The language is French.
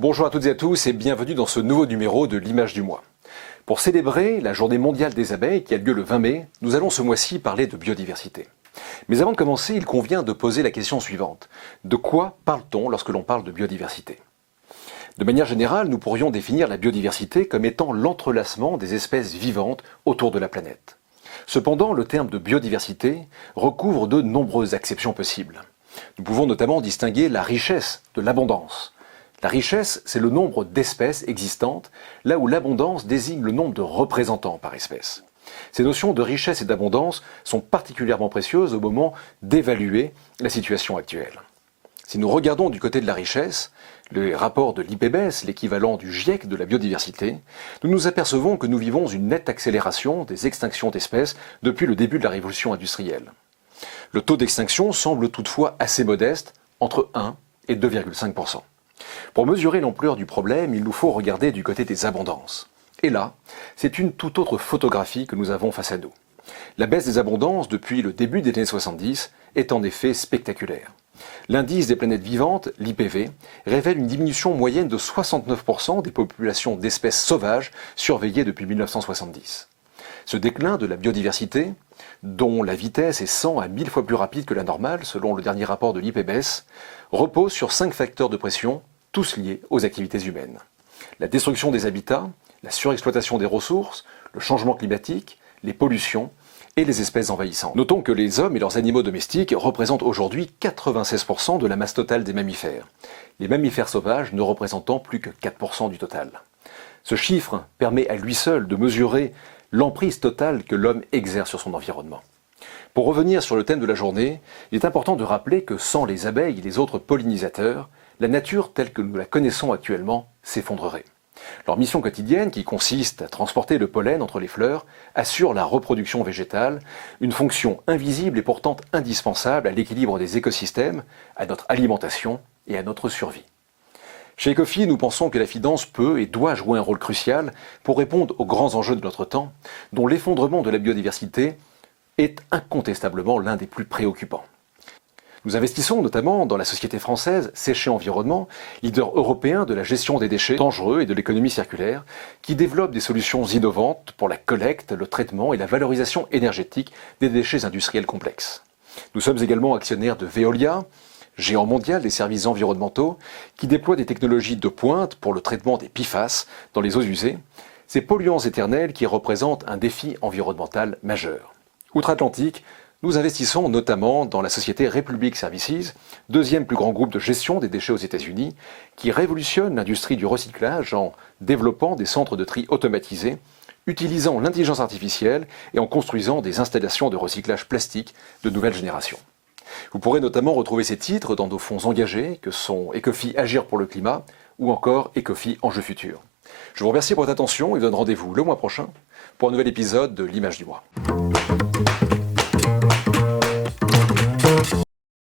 Bonjour à toutes et à tous et bienvenue dans ce nouveau numéro de l'Image du mois. Pour célébrer la journée mondiale des abeilles qui a lieu le 20 mai, nous allons ce mois-ci parler de biodiversité. Mais avant de commencer, il convient de poser la question suivante. De quoi parle-t-on lorsque l'on parle de biodiversité ? De manière générale, nous pourrions définir la biodiversité comme étant l'entrelacement des espèces vivantes autour de la planète. Cependant, le terme de biodiversité recouvre de nombreuses acceptions possibles. Nous pouvons notamment distinguer la richesse de l'abondance. La richesse, c'est le nombre d'espèces existantes, là où l'abondance désigne le nombre de représentants par espèce. Ces notions de richesse et d'abondance sont particulièrement précieuses au moment d'évaluer la situation actuelle. Si nous regardons du côté de la richesse, le rapport de l'IPBES, l'équivalent du GIEC de la biodiversité, nous nous apercevons que nous vivons une nette accélération des extinctions d'espèces depuis le début de la révolution industrielle. Le taux d'extinction semble toutefois assez modeste, entre 1 et 2,5%. Pour mesurer l'ampleur du problème, il nous faut regarder du côté des abondances. Et là, c'est une toute autre photographie que nous avons face à nous. La baisse des abondances depuis le début des années 70 est en effet spectaculaire. L'indice des planètes vivantes, l'IPV, révèle une diminution moyenne de 69% des populations d'espèces sauvages surveillées depuis 1970. Ce déclin de la biodiversité, dont la vitesse est 100 à 1000 fois plus rapide que la normale selon le dernier rapport de l'IPBES, repose sur 5 facteurs de pression, tous liés aux activités humaines. La destruction des habitats, la surexploitation des ressources, le changement climatique, les pollutions et les espèces envahissantes. Notons que les hommes et leurs animaux domestiques représentent aujourd'hui 96% de la masse totale des mammifères, les mammifères sauvages ne représentant plus que 4% du total. Ce chiffre permet à lui seul de mesurer l'emprise totale que l'homme exerce sur son environnement. Pour revenir sur le thème de la journée, il est important de rappeler que sans les abeilles et les autres pollinisateurs, la nature telle que nous la connaissons actuellement s'effondrerait. Leur mission quotidienne, qui consiste à transporter le pollen entre les fleurs, assure la reproduction végétale, une fonction invisible et pourtant indispensable à l'équilibre des écosystèmes, à notre alimentation et à notre survie. Chez Ecofi, nous pensons que la finance peut et doit jouer un rôle crucial pour répondre aux grands enjeux de notre temps, dont l'effondrement de la biodiversité est incontestablement l'un des plus préoccupants. Nous investissons notamment dans la société française Séché Environnement, leader européen de la gestion des déchets dangereux et de l'économie circulaire, qui développe des solutions innovantes pour la collecte, le traitement et la valorisation énergétique des déchets industriels complexes. Nous sommes également actionnaires de Veolia, géant mondial des services environnementaux, qui déploie des technologies de pointe pour le traitement des PFAS dans les eaux usées, ces polluants éternels qui représentent un défi environnemental majeur. Outre-Atlantique, nous investissons notamment dans la société Republic Services, deuxième plus grand groupe de gestion des déchets aux États-Unis, qui révolutionne l'industrie du recyclage en développant des centres de tri automatisés, utilisant l'intelligence artificielle et en construisant des installations de recyclage plastique de nouvelle génération. Vous pourrez notamment retrouver ces titres dans nos fonds engagés, que sont Ecofi Agir pour le climat ou encore Ecofi Enjeux futurs. Je vous remercie pour votre attention et vous donne rendez-vous le mois prochain pour un nouvel épisode de l'Image du mois.